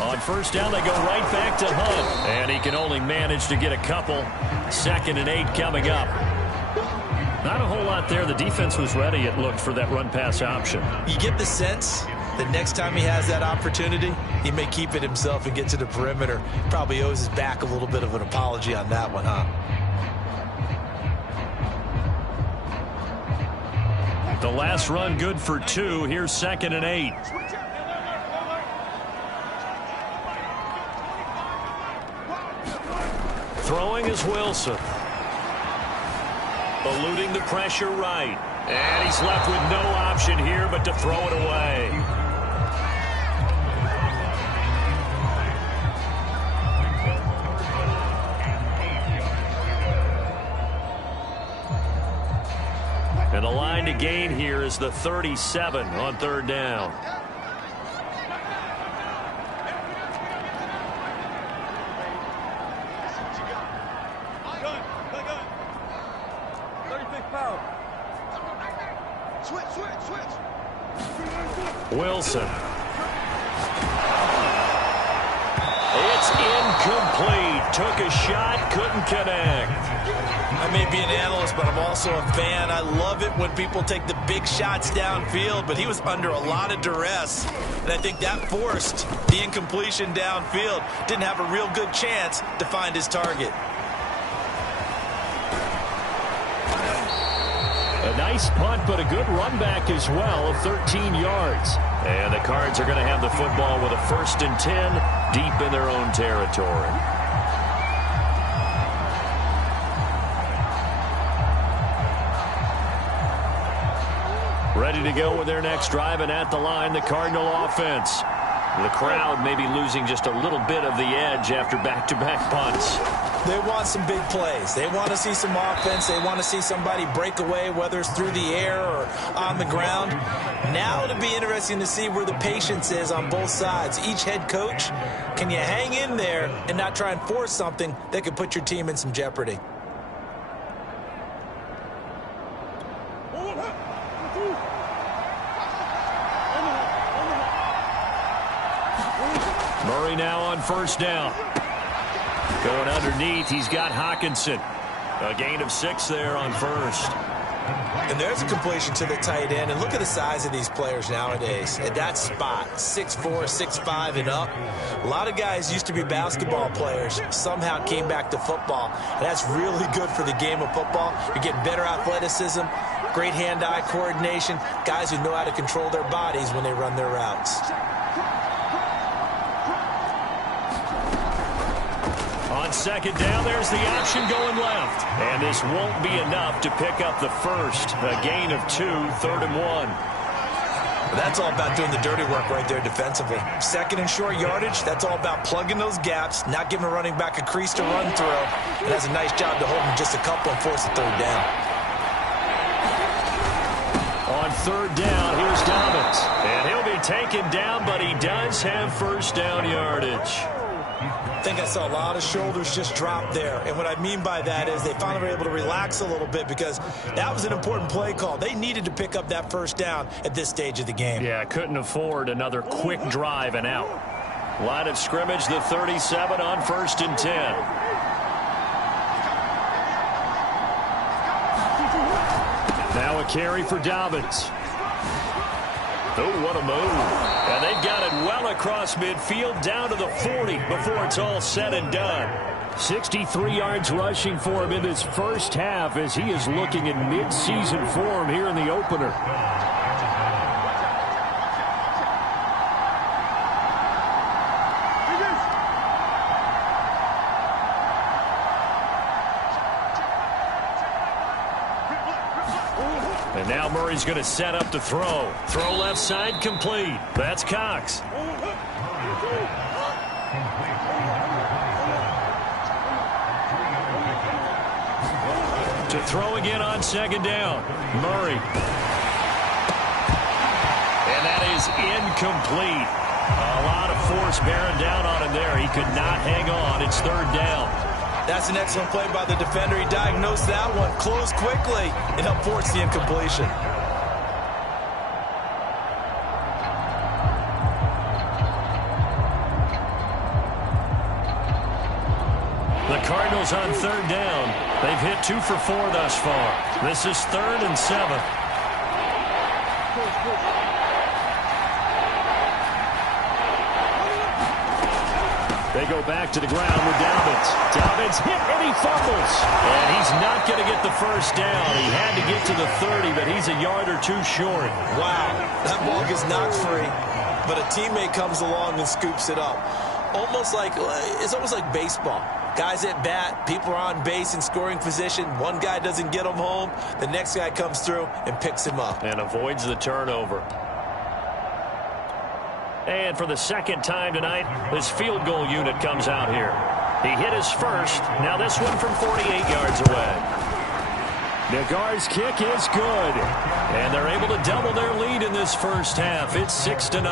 On first down, they go right back to Hunt. And he can only manage to get a couple. 2nd and 8 coming up. Not a whole lot there. The defense was ready, it looked, for that run-pass option. You get the sense that next time he has that opportunity, he may keep it himself and get to the perimeter. Probably owes his back a little bit of an apology on that one, huh? The last run good for 2. Here's 2nd and 8. Throwing is Wilson. Eluding the pressure right. And he's left with no option here but to throw it away. And the line to gain here is the 37 on 3rd down. Wilson. It's incomplete. Took a shot, couldn't connect. I may be an analyst, but I'm also a fan. I love it when people take the big shots downfield, but he was under a lot of duress, and I think that forced the incompletion downfield. Didn't have a real good chance to find his target. A nice punt, but a good run back as well of 13 yards. And the Cards are going to have the football with a 1st and 10 deep in their own territory. Ready to go with their next drive, and at the line, the Cardinal offense. The crowd may be losing just a little bit of the edge after back-to-back punts. They want some big plays. They want to see some offense. They want to see somebody break away, whether it's through the air or on the ground. Now it'll be interesting to see where the patience is on both sides. Each head coach, can you hang in there and not try and force something that could put your team in some jeopardy? Murray now on first down. Going underneath, he's got Hockenson. A gain of 6 there on first. And there's a completion to the tight end. And look at the size of these players nowadays. At that spot, 6'4", 6'5", and up. A lot of guys used to be basketball players, somehow came back to football. And that's really good for the game of football. You're getting better athleticism, great hand-eye coordination, guys who know how to control their bodies when they run their routes. On second down, there's the option going left. And this won't be enough to pick up the first. A gain of 2, 3rd and 1. Well, that's all about doing the dirty work right there defensively. 2nd and short yardage, that's all about plugging those gaps, not giving a running back a crease to run through. It does a nice job to hold him just a couple and force the 3rd down. On 3rd down, here's Dobbins. And he'll be taken down, but he does have first down yardage. I think I saw a lot of shoulders just drop there. And what I mean by that is they finally were able to relax a little bit because that was an important play call. They needed to pick up that first down at this stage of the game. Yeah, couldn't afford another quick drive and out. Line of scrimmage, the 37 on 1st and 10. Now a carry for Dobbins. Oh, what a move. And they've got it well across midfield down to the 40 before it's all said and done. 63 yards rushing for him in this first half as he is looking in mid-season form here in the opener. And now Murray's going to set up to throw. Throw left side complete. That's Cox. To throw again on second down. Murray. And that is incomplete. A lot of force bearing down on him there. He could not hang on. It's 3rd down. That's an excellent play by the defender. He diagnosed that one, closed quickly, and helped force the incompletion. The Cardinals on third down. They've hit 2 for 4 thus far. This is 3rd and 7. They go back to the ground with Dobbins. Dobbins hit and he fumbles. And he's not going to get the first down. He had to get to the 30, but he's a yard or 2 short. Wow, that ball gets knocked free, but a teammate comes along and scoops it up. It's almost like baseball. Guys at bat, people are on base in scoring position. One guy doesn't get him home. The next guy comes through and picks him up. And avoids the turnover. And for the second time tonight, this field goal unit comes out here. He hit his first. Now this one from 48 yards away. Nagar's kick is good. And they're able to double their lead in this first half. It's 6-0.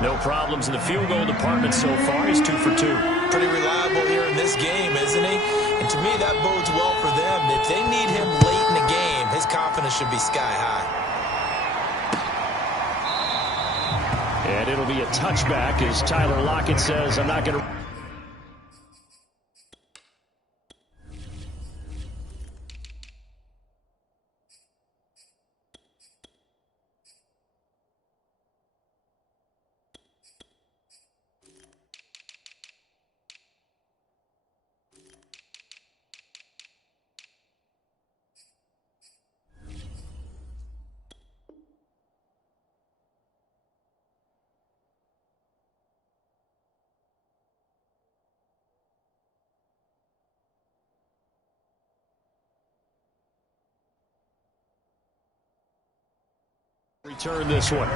No problems in the field goal department so far. He's 2 for 2. Pretty reliable here in this game, isn't he? And to me, that bodes well for them. If they need him late in the game, his confidence should be sky high. And it'll be a touchback as Tyler Lockett says, I'm not going to... return this one.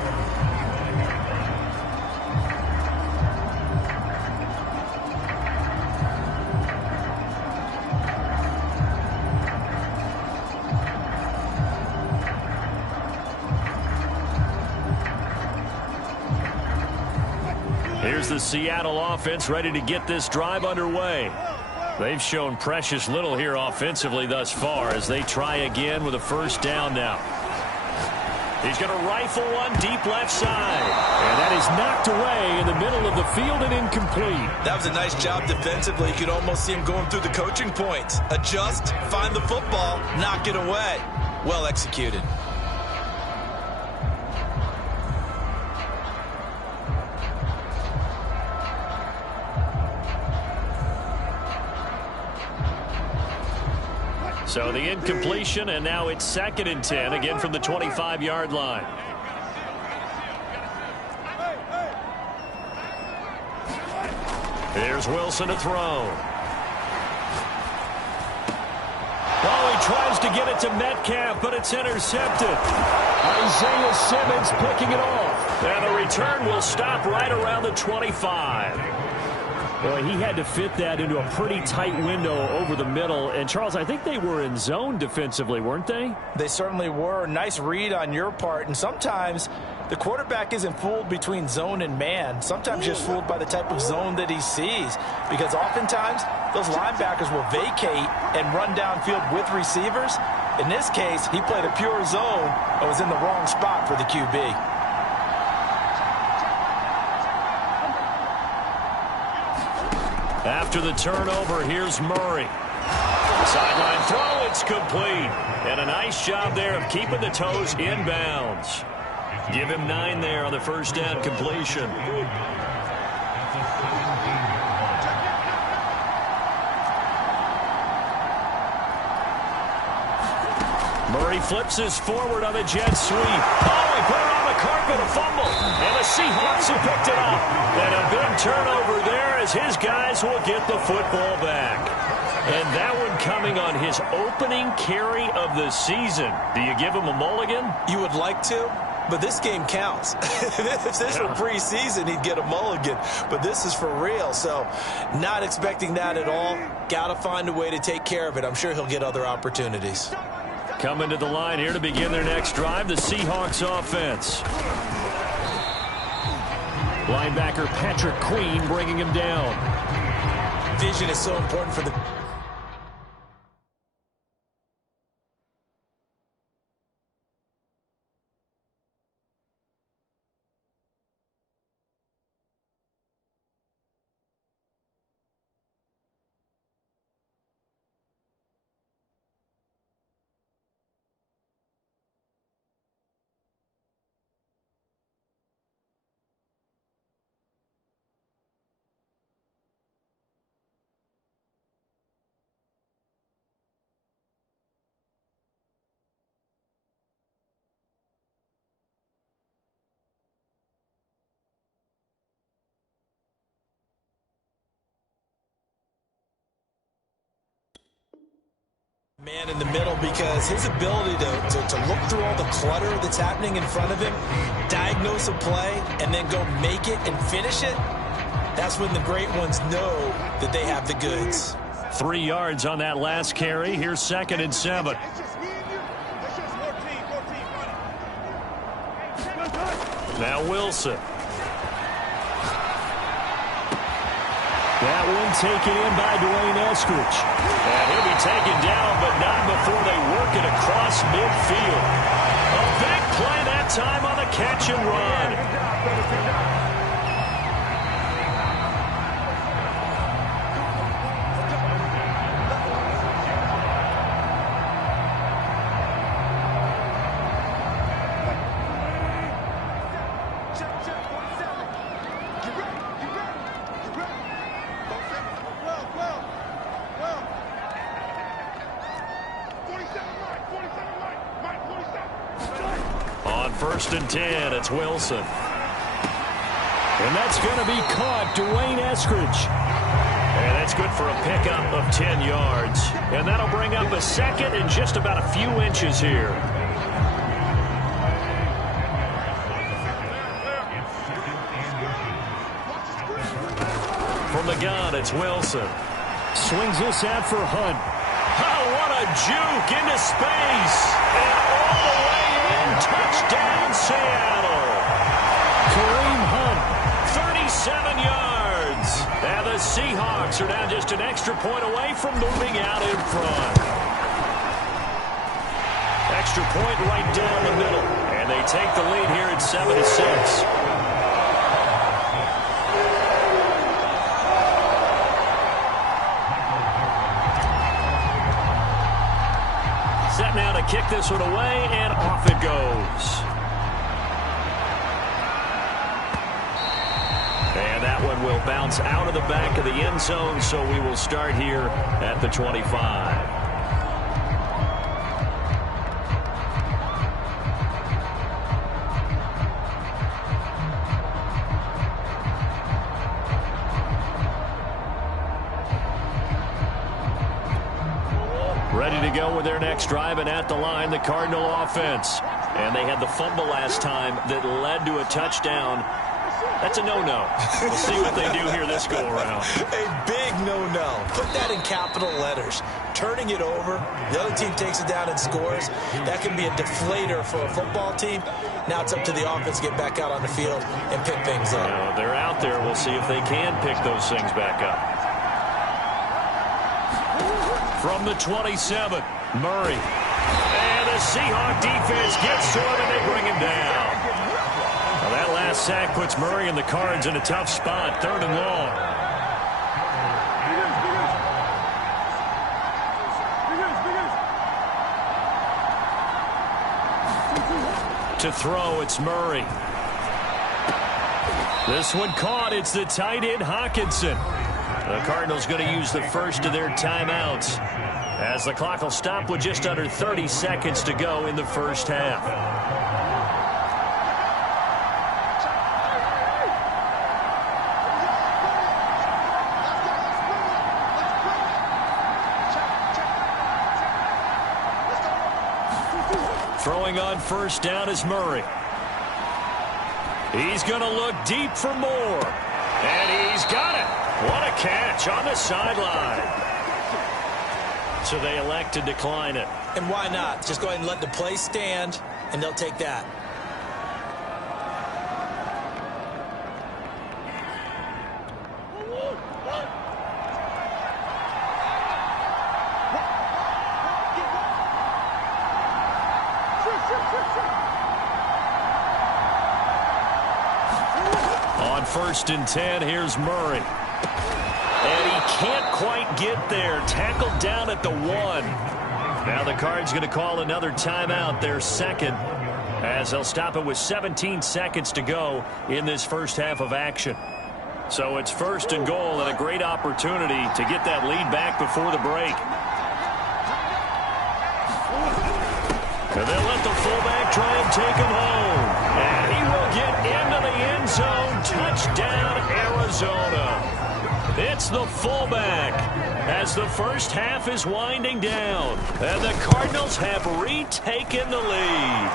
Here's the Seattle offense ready to get this drive underway. They've shown precious little here offensively thus far as they try again with a first down now. He's going to rifle one deep left side. And that is knocked away in the middle of the field and incomplete. That was a nice job defensively. You could almost see him going through the coaching points. Adjust, find the football, knock it away. Well executed. So the incompletion, and now it's 2nd and 10, again from the 25-yard line. Here's Wilson to throw. Oh, he tries to get it to Metcalf, but it's intercepted. Isaiah Simmons picking it off. And the return will stop right around the 25. Boy, he had to fit that into a pretty tight window over the middle. And, Charles, I think they were in zone defensively, weren't they? They certainly were. Nice read on your part. And sometimes the quarterback isn't fooled between zone and man. Sometimes just fooled by the type of zone that he sees. Because oftentimes those linebackers will vacate and run downfield with receivers. In this case, he played a pure zone and was in the wrong spot for the QB. After the turnover, here's Murray. Sideline throw, it's complete. And a nice job there of keeping the toes inbounds. Give him 9 there on the first down completion. Murray flips his forward on a jet sweep. Oh, he put it on the carpet, a fumble. And the Seahawks have picked it up. And a big turnover there as his guys will get the football back. And that one coming on his opening carry of the season. Do you give him a mulligan? You would like to, but this game counts. If this were preseason, he'd get a mulligan. But this is for real, so not expecting that at all. Got to find a way to take care of it. I'm sure he'll get other opportunities. Coming to the line here to begin their next drive, the Seahawks offense. Linebacker Patrick Queen bringing him down. that vision is so important for the... Man in the middle, because his ability to look through all the clutter that's happening in front of him, diagnose a play, and then go make it and finish it, that's when the great ones know that they have the goods. 3 yards on that last carry. Here's 2nd and 7. Now Wilson. That one taken in by Dwayne Eskridge. And he'll be taken down, but not before they work it across midfield. A big play that time on the catch and run. On 1st and 10, it's Wilson. And that's going to be caught, Dwayne Eskridge. And that's good for a pickup of 10 yards. And that'll bring up a 2nd and just about a few inches here. From the gun, it's Wilson. Swings this out for Hunt. Oh, what a juke into space. And all the way in, touchdown Seattle. Kareem Hunt, 37 yards. And the Seahawks are now just an extra point away from moving out in front. Extra point right down the middle. And they take the lead here at 7-6. Set now to kick this one away, and off it goes. And that one will bounce out of the back of the end zone, so we will start here at the 25. Ready to go with their next drive, and at the line, the Cardinal offense. And they had the fumble last time that led to a touchdown. That's a no-no. We'll see what they do here this go-around. A big no-no. Put that in capital letters. Turning it over, the other team takes it down and scores. That can be a deflator for a football team. Now it's up to the offense to get back out on the field and pick things up. Now, they're out there. We'll see if they can pick those things back up. From the 27, Murray. And the Seahawk defense gets to him, and they bring him down. Well, that last sack puts Murray and the Cards in a tough spot, 3rd and long. To throw, it's Murray. This one caught. It's the tight end, Hockenson. The Cardinals going to use the first of their timeouts as the clock will stop with just under 30 seconds to go in the first half. Throwing on 1st down is Murray. He's going to look deep for more. And he's got it. What a catch on the sideline. So they elect to decline it. And why not? Just go ahead and let the play stand, and they'll take that. 1st and 10. Here's Murray. And he can't quite get there. Tackled down at the 1. Now the Cards going to call another timeout, their second, as they'll stop it with 17 seconds to go in this first half of action. So it's 1st and goal and a great opportunity to get that lead back before the break. And they'll let the fullback try and take him home. And he will get into the end zone. Touchdown, Arizona. It's the fullback as the first half is winding down. And the Cardinals have retaken the lead.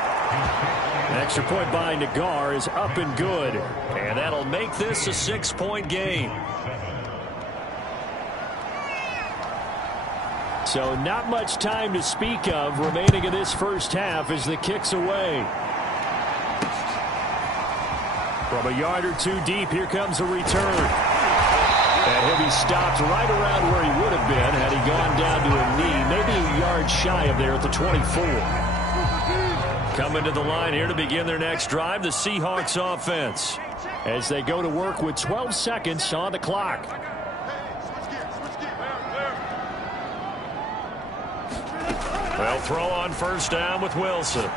Extra point by Nagar is up and good. And that'll make this a 6-point game. So not much time to speak of remaining in this first half as the kick's away. From a yard or two deep, here comes a return. And he'll be stopped right around where he would have been had he gone down to a knee, maybe a yard shy of there at the 24. Coming to the line here to begin their next drive, the Seahawks offense, as they go to work with 12 seconds on the clock. They'll throw on 1st down with Wilson.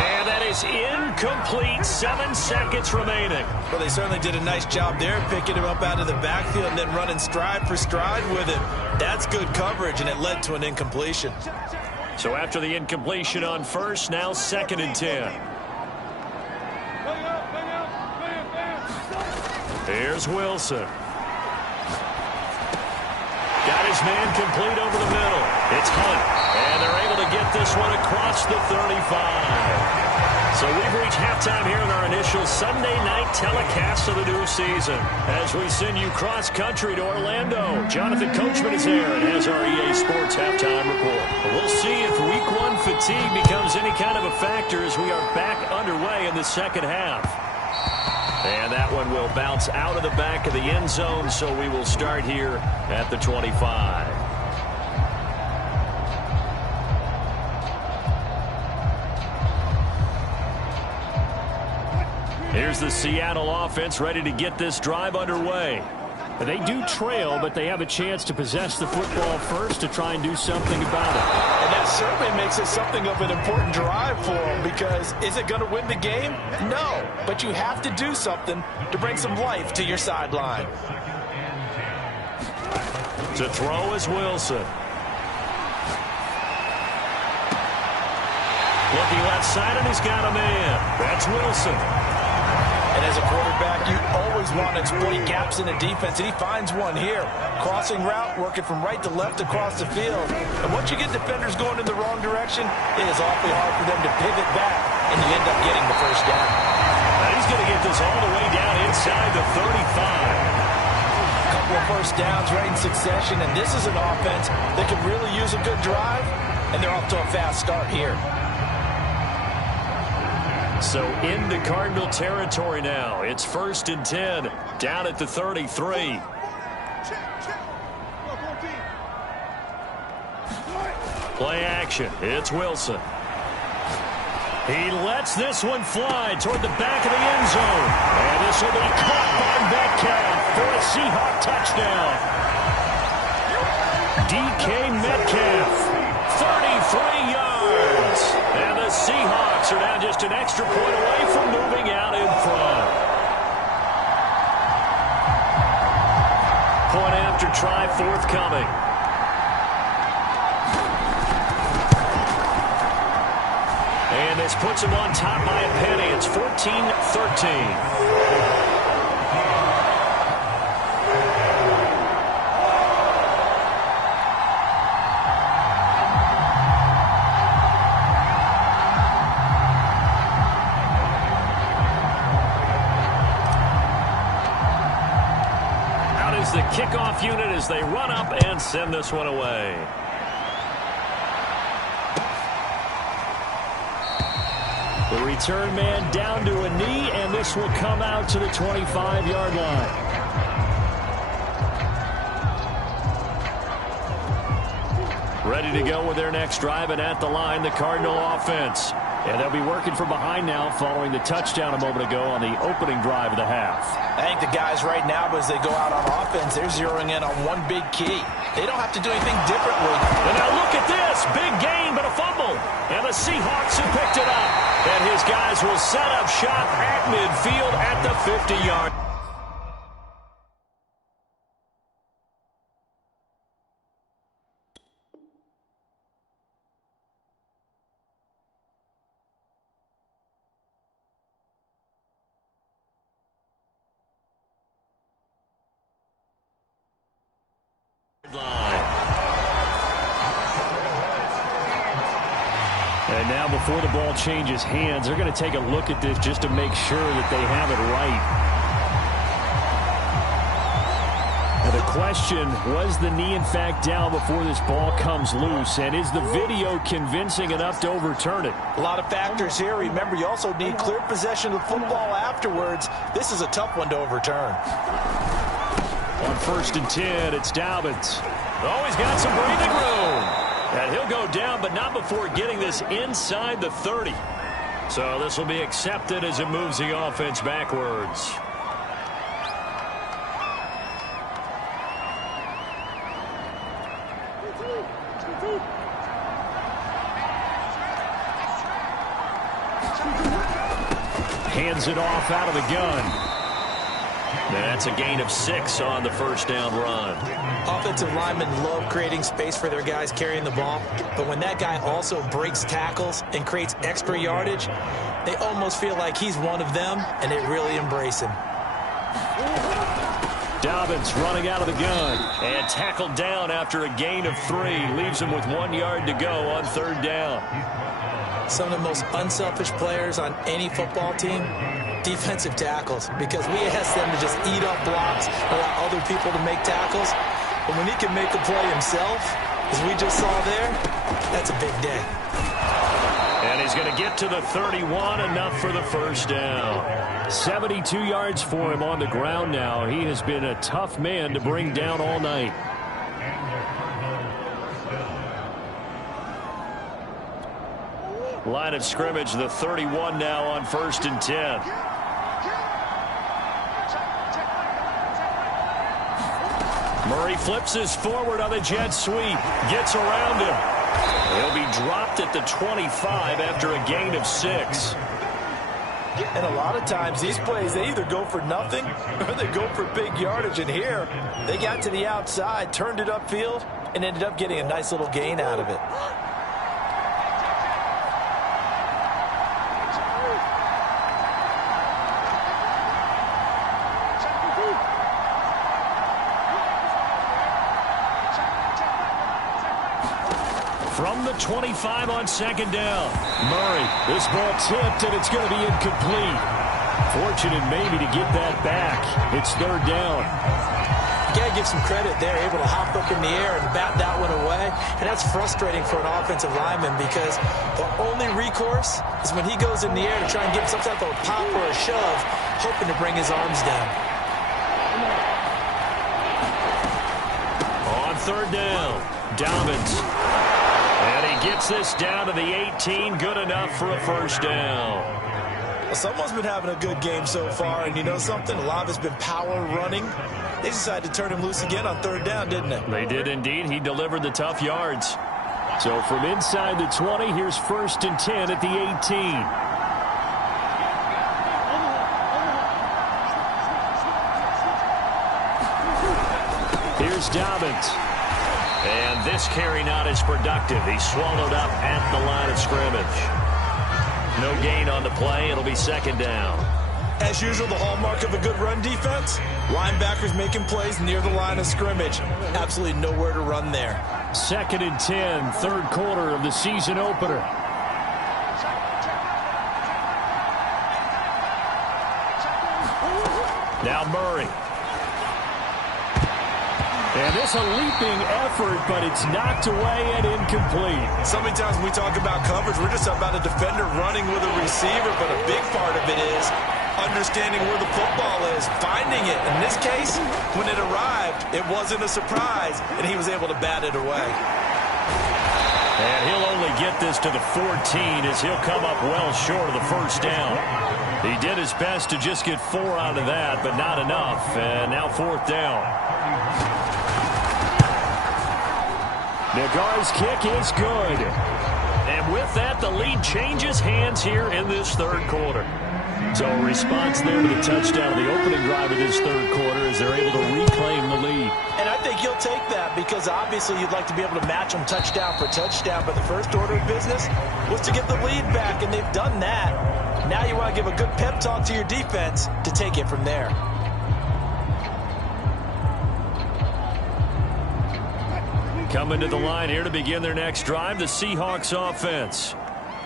And that is incomplete. 7 seconds remaining. Well, they certainly did a nice job there, picking him up out of the backfield and then running stride for stride with him. That's good coverage, and it led to an incompletion. So after the incompletion on 1st, now 2nd and 10. Here's Wilson. Got his man complete over the middle. It's Hunt. And they're able to get this one across the 35. So we've reached halftime here in our initial Sunday night telecast of the new season. As we send you cross-country to Orlando, Jonathan Coachman is there and has our EA Sports halftime report. We'll see if Week 1 fatigue becomes any kind of a factor as we are back underway in the second half. And that one will bounce out of the back of the end zone, so we will start here at the 25. Here's the Seattle offense ready to get this drive underway. They do trail, but they have a chance to possess the football first to try and do something about it. And that certainly makes it something of an important drive for them, because is it going to win the game? No, but you have to do something to bring some life to your sideline. To throw is Wilson. Looking left side, and he's got a man. That's Wilson. And as a quarterback, you always want to exploit gaps in the defense, and he finds one here. Crossing route, working from right to left across the field. And once you get defenders going in the wrong direction, it is awfully hard for them to pivot back, and you end up getting the first down. Now he's going to get this all the way down inside the 35. A couple of first downs right in succession, and this is an offense that can really use a good drive, and they're off to a fast start here. So into Cardinal territory now. It's 1st and 10, down at the 33. Play action. It's Wilson. He lets this one fly toward the back of the end zone. And this will be caught by Metcalf for a Seahawk touchdown. DK Metcalf, 33 yards. And the Seahawks are now just an extra point away from moving out in front. Point after try forthcoming. And this puts him on top by a penny. It's 14-13. The kickoff unit as they run up and send this one away. The return man down to a knee, and this will come out to the 25-yard line. Ready to go with their next drive, and at the line, the Cardinal offense. And they'll be working from behind now following the touchdown a moment ago on the opening drive of the half. I think the guys right now, as they go out on offense, they're zeroing in on one big key. They don't have to do anything differently. And now look at this. Big gain, but a fumble. And the Seahawks have picked it up. And his guys will set up shop at midfield at the 50-yard. And now before the ball changes hands, they're going to take a look at this just to make sure that they have it right. Now the question, was the knee in fact down before this ball comes loose? And is the video convincing enough to overturn it? A lot of factors here. Remember, you also need clear possession of the football afterwards. This is a tough one to overturn. On 1st and 10, it's Dobbins. Oh, he's got some breathing room. And he'll go down, but not before getting this inside the 30. So this will be accepted as it moves the offense backwards. Hands it off out of the gun. That's a gain of 6 on the first down run. Offensive linemen love creating space for their guys carrying the ball, but when that guy also breaks tackles and creates extra yardage, they almost feel like he's one of them, and they really embrace him. Dobbins running out of the gun and tackled down after a gain of 3. Leaves him with 1 yard to go on 3rd down. Some of the most unselfish players on any football team, defensive tackles, because we ask them to just eat up blocks, allow other people to make tackles. But when he can make a play himself, as we just saw there, that's a big day. And he's going to get to the 31, enough for the first down. 72 yards for him on the ground now. He has been a tough man to bring down all night. Line of scrimmage, the 31 now on 1st and 10. Murray flips his forward on the jet sweep. Gets around him. He'll be dropped at the 25 after a gain of 6. And a lot of times these plays, they either go for nothing or they go for big yardage. And here, they got to the outside, turned it upfield, and ended up getting a nice little gain out of it. From the 25 on 2nd down. Murray, this ball tipped, and it's going to be incomplete. Fortunate maybe to get that back. It's 3rd down. You got to give some credit there, able to hop up in the air and bat that one away. And that's frustrating for an offensive lineman because the only recourse is when he goes in the air to try and get some type of a pop or a shove, hoping to bring his arms down. On 3rd down, Dobbins. And he gets this down to the 18, good enough for a first down. Well, someone's been having a good game so far, and you know something? A lot of it's been power running. They decided to turn him loose again on 3rd down, didn't they? They did indeed. He delivered the tough yards. So from inside the 20, here's 1st and 10 at the 18. Here's Dobbins. And this carry not as productive. He's swallowed up at the line of scrimmage. No gain on the play. It'll be 2nd down. As usual, the hallmark of a good run defense, linebackers making plays near the line of scrimmage. Absolutely nowhere to run there. 2nd and 10, 3rd quarter of the season opener. Now Murray. And this a leaping effort, but it's knocked away and incomplete. So many times when we talk about coverage, we're just about a defender running with a receiver, but a big part of it is understanding where the football is, finding it. In this case, when it arrived, it wasn't a surprise, and he was able to bat it away. And he'll only get this to the 14 as he'll come up well short of the first down. He did his best to just get 4 out of that, but not enough. And now 4th down. Nagar's kick is good. And with that, the lead changes hands here in this third quarter. So a response there to the touchdown of the opening drive of this third quarter as they're able to reclaim the lead. And I think you'll take that because obviously you'd like to be able to match them touchdown for touchdown, but the first order of business was to get the lead back, and they've done that. Now you want to give a good pep talk to your defense to take it from there. Coming to the line here to begin their next drive, the Seahawks offense.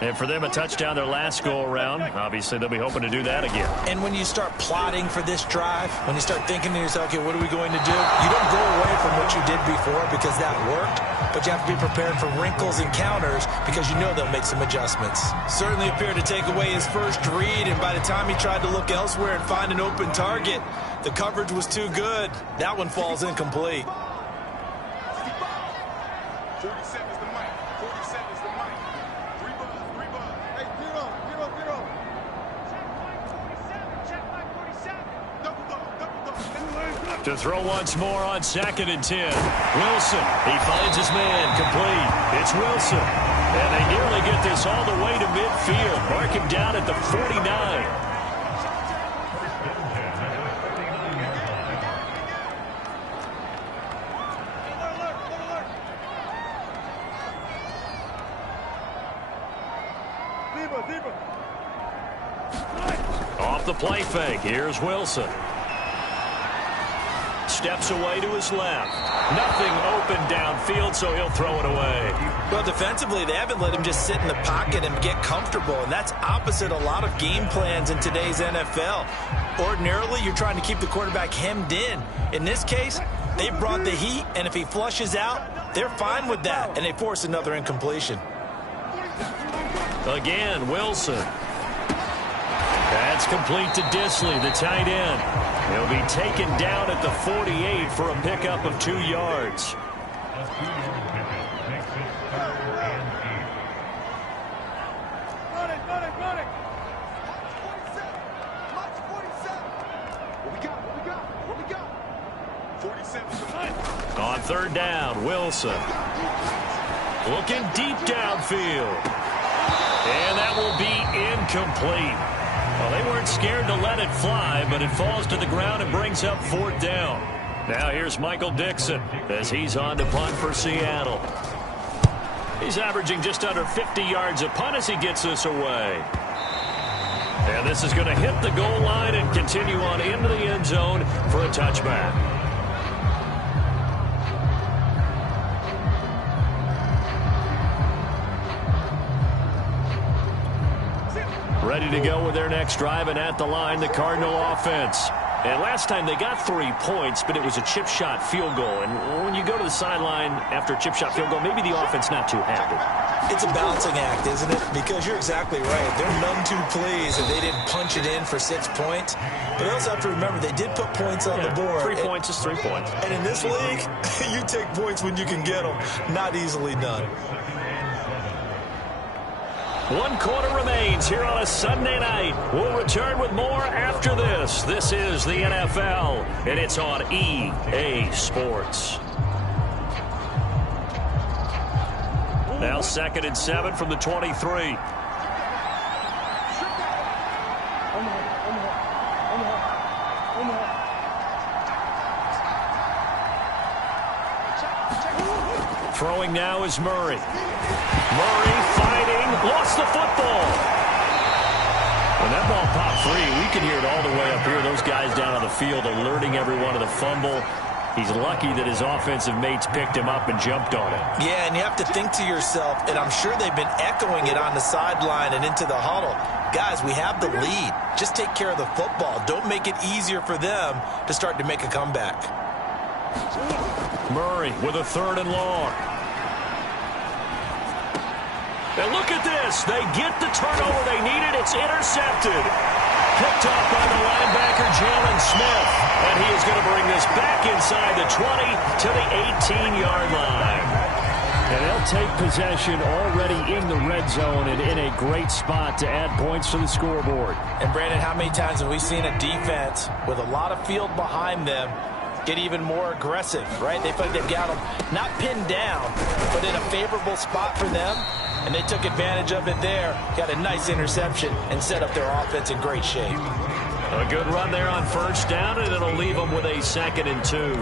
And for them, a touchdown their last go-around. Obviously, they'll be hoping to do that again. And when you start plotting for this drive, when you start thinking to yourself, okay, what are we going to do? You don't go away from what you did before because that worked, but you have to be prepared for wrinkles and counters because you know they'll make some adjustments. Certainly appeared to take away his first read, and by the time he tried to look elsewhere and find an open target, the coverage was too good. That one falls incomplete. 47 is the mic. 47 is the mic. 3 buzz. Hey, get up. Check my 47. Double dog. To throw once more on 2nd and 10. Wilson, he finds his man, complete. It's Wilson. And they nearly get this all the way to midfield. Mark him down at the 49. Off the play fake. Here's Wilson. Steps away to his left. Nothing open downfield, so he'll throw it away. Well, defensively, they haven't let him just sit in the pocket and get comfortable, and that's opposite a lot of game plans in today's NFL. Ordinarily, you're trying to keep the quarterback hemmed in. In this case, they brought the heat, and if he flushes out, they're fine with that, and they force another incompletion. Again, Wilson. That's complete to Disley, the tight end. He'll be taken down at the 48 for a pickup of 2 yards. Run it. March 47. What we got? 47 is the mic. On 3rd down, Wilson. Looking deep downfield. And that will be incomplete. Well, they weren't scared to let it fly, but it falls to the ground and brings up 4th down. Now here's Michael Dixon as he's on to punt for Seattle. He's averaging just under 50 yards a punt as he gets this away. And this is going to hit the goal line and continue on into the end zone for a touchback. Ready to go with their next drive, and at the line, the Cardinal offense. And last time they got 3 points, but it was a chip shot field goal. And when you go to the sideline after a chip shot field goal, maybe the offense not too happy. It's a balancing act, isn't it? Because you're exactly right. They're none too pleased if they didn't punch it in for 6 points. But they also have to remember they did put points on the board. 3 points is 3 points. And in this league, you take points when you can get them. Not easily done. 1 quarter remains here on a Sunday night. We'll return with more after this. This is the NFL, and it's on EA Sports. Now 2nd and 7 from the 23. Throwing now is Murray. Murray fighting, lost the football. When that ball popped free, we can hear it all the way up here. Those guys down on the field alerting everyone of the fumble. He's lucky that his offensive mates picked him up and jumped on it. Yeah, and you have to think to yourself, and I'm sure they've been echoing it on the sideline and into the huddle. Guys, we have the lead. Just take care of the football. Don't make it easier for them to start to make a comeback. Murray with a 3rd and long. And look at this. They get the turnover they needed. It's intercepted. Picked off by the linebacker, Jalen Smith. And he is going to bring this back inside the 20 to the 18-yard line. And they'll take possession already in the red zone and in a great spot to add points to the scoreboard. And, Brandon, how many times have we seen a defense with a lot of field behind them get even more aggressive, right? They feel like they've got them not pinned down, but in a favorable spot for them, and they took advantage of it there, got a nice interception, and set up their offense in great shape. A good run there on first down, and it'll leave them with a 2nd and 2.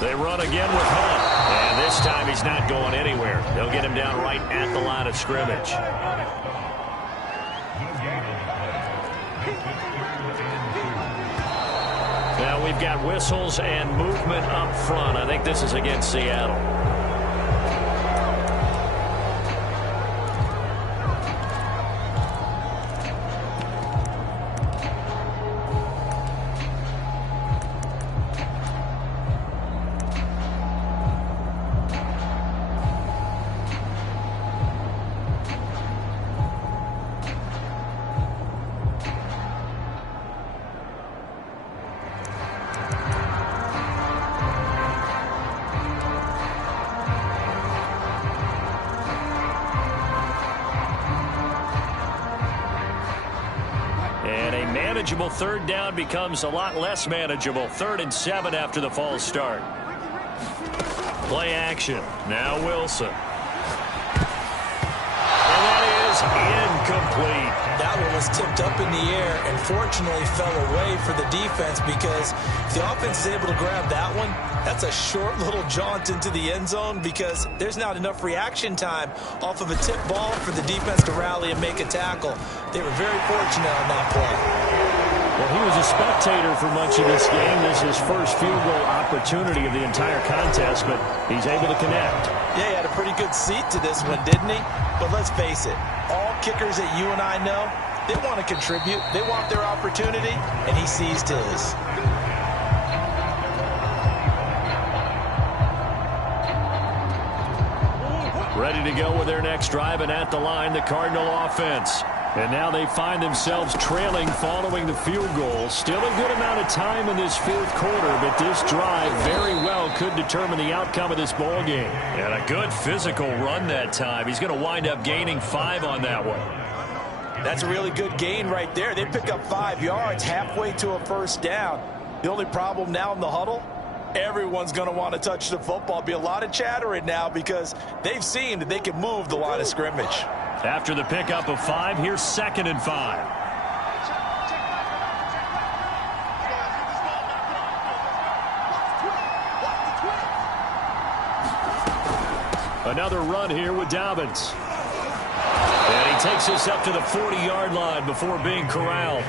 They run again with Hunt. And this time he's not going anywhere. They'll get him down right at the line of scrimmage. Now we've got whistles and movement up front. I think this is against Seattle. Manageable third down becomes a lot less manageable. 3rd and 7 after the false start. Play action. Now Wilson. And that is incomplete. That one was tipped up in the air and fortunately fell away for the defense, because if the offense is able to grab that one, that's a short little jaunt into the end zone, because there's not enough reaction time off of a tip ball for the defense to rally and make a tackle. They were very fortunate on that play. Well, he was a spectator for much of this game. This is his first field goal opportunity of the entire contest, but he's able to connect. Yeah, he had a pretty good seat to this one, didn't he? But let's face it, all kickers that you and I know, they want to contribute. They want their opportunity, and he seized his. Ready to go with their next drive, and at the line, the Cardinal offense. And now they find themselves trailing following the field goal. Still a good amount of time in this 4th quarter, but this drive very well could determine the outcome of this ball game. And a good physical run that time. He's going to wind up gaining 5 on that one. That's a really good gain right there. They pick up 5 yards halfway to a first down. The only problem now in the huddle, everyone's going to want to touch the football. Be a lot of chattering now because they've seen that they can move the line of scrimmage. After the pickup of 5, here's 2nd and 5. Another run here with Dobbins. And he takes us up to the 40-yard line before being corralled.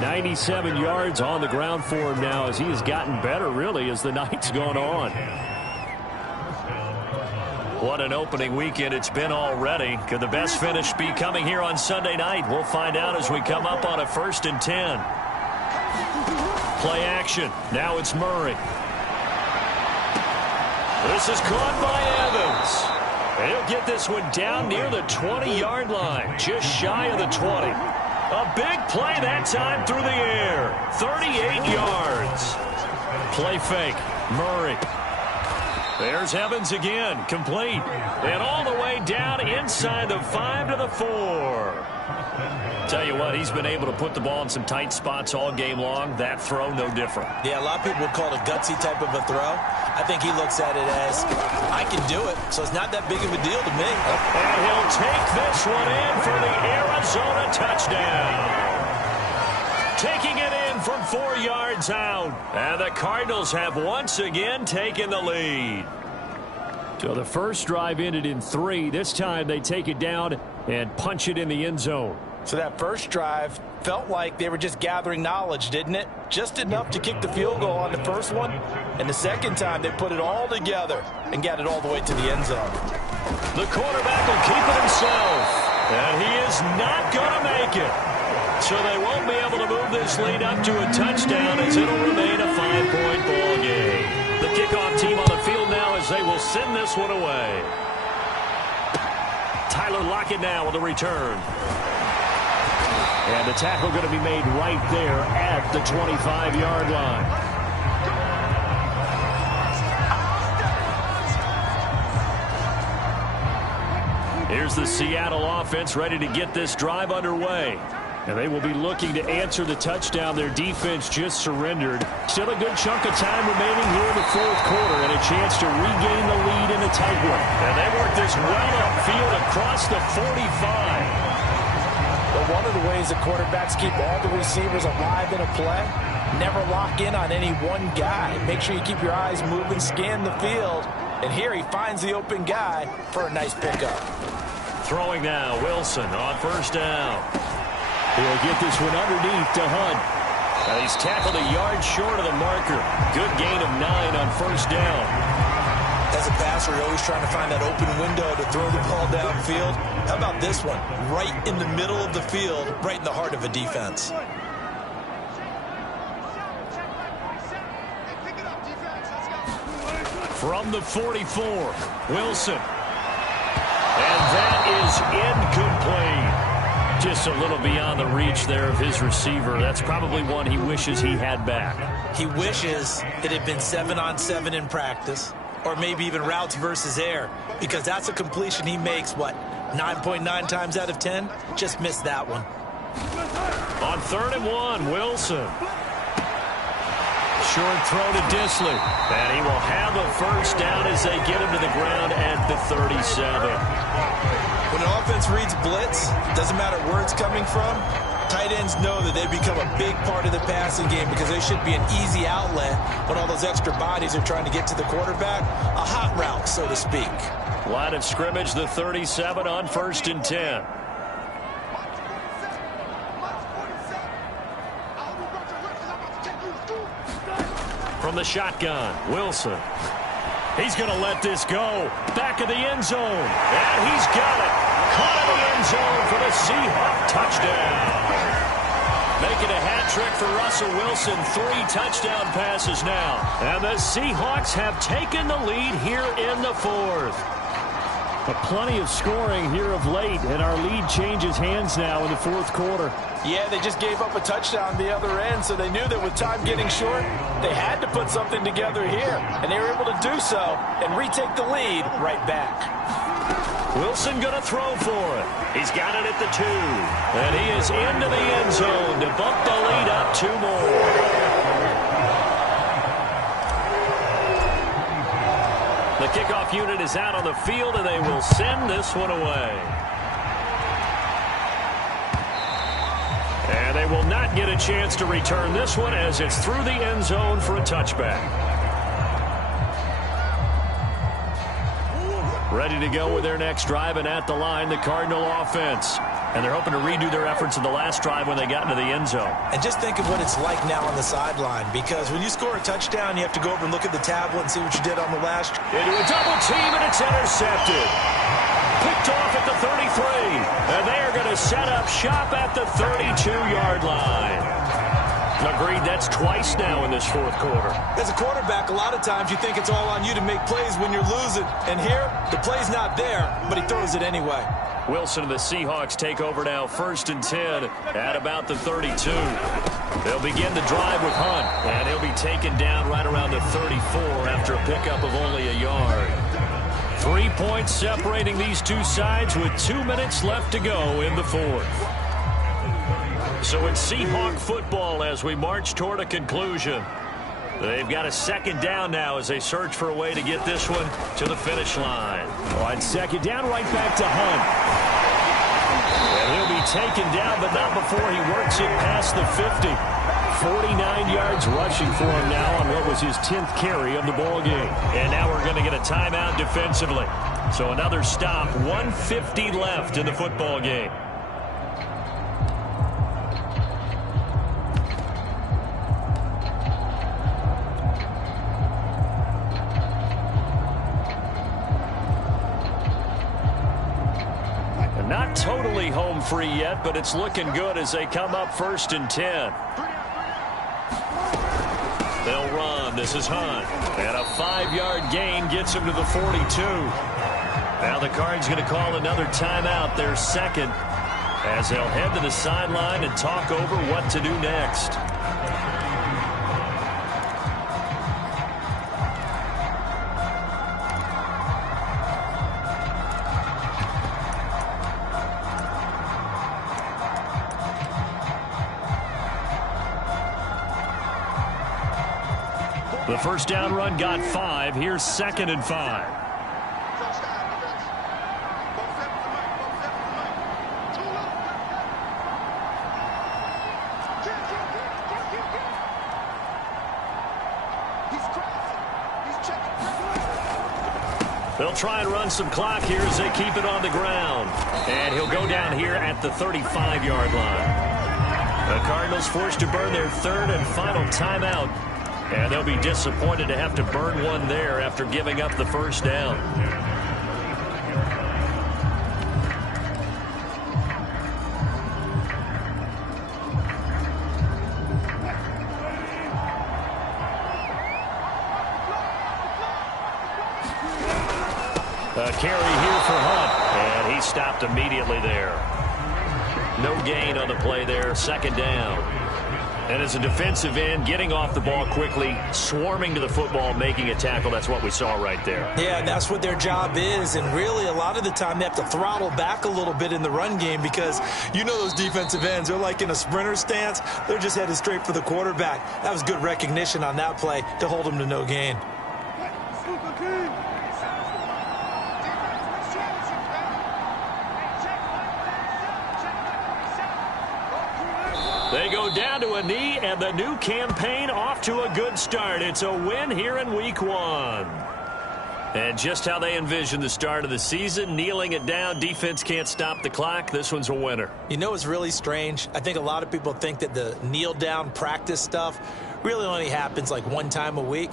97 yards on the ground for him now, as he has gotten better, really, as the night's gone on. What an opening weekend it's been already. Could the best finish be coming here on Sunday night? We'll find out as we come up on a 1st and 10. Play action. Now it's Murray. This is caught by Evans. He'll get this one down near the 20-yard line, just shy of the 20. A big play that time through the air. 38 yards. Play fake. Murray. There's Evans again, complete. And all the way down inside the 5 to the 4. Tell you what, he's been able to put the ball in some tight spots all game long. That throw, no different. Yeah, a lot of people would call it a gutsy type of a throw. I think he looks at it as, I can do it, so it's not that big of a deal to me. And he'll take this one in for the Arizona touchdown. Taking it in from 4 yards out. And the Cardinals have once again taken the lead. So the first drive ended in 3. This time they take it down and punch it in the end zone. So that first drive felt like they were just gathering knowledge, didn't it? Just enough to kick the field goal on the first one. And the second time they put it all together and got it all the way to the end zone. The quarterback will keep it himself. And he is not going to make it. So they won't be able to move this lead up to a touchdown, as it'll remain a 5-point ball will send this one away. Tyler Lockett now with a return. And the tackle going to be made right there at the 25-yard line. Here's the Seattle offense ready to get this drive underway. And they will be looking to answer the touchdown their defense just surrendered. Still a good chunk of time remaining here in the fourth quarter and a chance to regain the lead in a tight one. And they work this well upfield across the 45. But one of the ways the quarterbacks keep all the receivers alive in a play, never lock in on any one guy. Make sure you keep your eyes moving, scan the field. And here he finds the open guy for a nice pickup. Throwing now, Wilson on first down. He'll get this one underneath to Hunt. Now he's tackled a yard short of the marker. Good gain of 9 on first down. As a passer, you're always trying to find that open window to throw the ball downfield. How about this one? Right in the middle of the field, right in the heart of a defense. From the 44, Wilson. And that is incomplete. Just a little beyond the reach there of his receiver. That's probably one he wishes he had back. He wishes it had been 7-on-7 in practice, or maybe even routes versus air, because that's a completion he makes, 9.9 times out of 10? Just missed that one. On 3rd and 1, Wilson. Short throw to Dissly. And he will have a first down as they get him to the ground at the 37. When an offense reads blitz, doesn't matter where it's coming from, tight ends know that they become a big part of the passing game because they should be an easy outlet when all those extra bodies are trying to get to the quarterback. A hot route, so to speak. Line of scrimmage, the 37 on 1st and 10. From the shotgun, Wilson. He's going to let this go. Back of the end zone. And he's got it. Caught in the end zone for the Seahawks touchdown. Making a hat trick for Russell Wilson. 3 touchdown passes now. And the Seahawks have taken the lead here in the 4th. But plenty of scoring here of late, and our lead changes hands now in the 4th quarter. Yeah, they just gave up a touchdown the other end, so they knew that with time getting short, they had to put something together here. And they were able to do so and retake the lead right back. Wilson going to throw for it. He's got it at the 2. And he is into the end zone to bump the lead up 2 more. The kickoff unit is out on the field, and they will send this one away. And they will not get a chance to return this one as it's through the end zone for a touchback. Ready to go with their next drive, and at the line, the Cardinal offense. And they're hoping to redo their efforts in the last drive when they got into the end zone. And just think of what it's like now on the sideline, because when you score a touchdown, you have to go over and look at the tablet and see what you did on the last. Into a double team, and it's intercepted. Picked off at the 33. And they are going to set up shop at the 32-yard line. Agreed, that's twice now in this 4th quarter. As a quarterback, a lot of times you think it's all on you to make plays when you're losing. And here, the play's not there, but he throws it anyway. Wilson and the Seahawks take over now 1st and 10 at about the 32. They'll begin the drive with Hunt, and he'll be taken down right around the 34 after a pickup of only a yard. 3 points separating these two sides with 2 minutes left to go in the 4th. So it's Seahawk football as we march toward a conclusion. They've got a 2nd down now as they search for a way to get this one to the finish line. On 2nd down, right back to Hunt. And he'll be taken down, but not before he works it past the 50. 49 yards rushing for him now on what was his 10th carry of the ball game. And now we're going to get a timeout defensively. So another stop, 1:50 left in the football game. Not totally home free yet, but it's looking good as they come up 1st and 10. They'll run. This is Hunt. And a 5-yard gain gets him to the 42. Now the Cards going to call another timeout, their second, as they'll head to the sideline and talk over what to do next. The first down run got 5. Here's 2nd and 5. They'll try and run some clock here as they keep it on the ground. And he'll go down here at the 35-yard line. The Cardinals forced to burn their 3rd and final timeout. And they'll be disappointed to have to burn one there after giving up the first down. A carry here for Hunt, and he stopped immediately there. No gain on the play there, 2nd down. And as a defensive end, getting off the ball quickly, swarming to the football, making a tackle, that's what we saw right there. Yeah, and that's what their job is. And really, a lot of the time, they have to throttle back a little bit in the run game because you know those defensive ends, they're like in a sprinter stance. They're just headed straight for the quarterback. That was good recognition on that play to hold them to no gain. They go down to a knee, and the new campaign off to a good start. It's a win here in Week 1. And just how they envisioned the start of the season, kneeling it down, defense can't stop the clock. This one's a winner. You know what's really strange? I think a lot of people think that the kneel-down practice stuff really only happens like one time a week.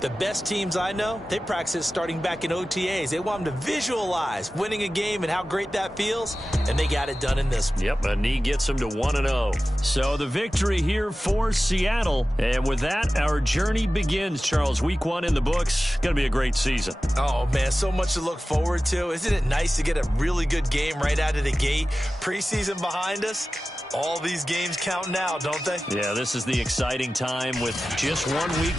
The best teams I know, they practice it starting back in OTAs. They want them to visualize winning a game and how great that feels, and they got it done in this one. Yep, a knee gets them to 1-0. So the victory here for Seattle. And with that, our journey begins, Charles. Week 1 in the books. Going to be a great season. Oh, man, so much to look forward to. Isn't it nice to get a really good game right out of the gate? Preseason behind us. All these games count now, don't they? Yeah, this is the exciting time with just 1 week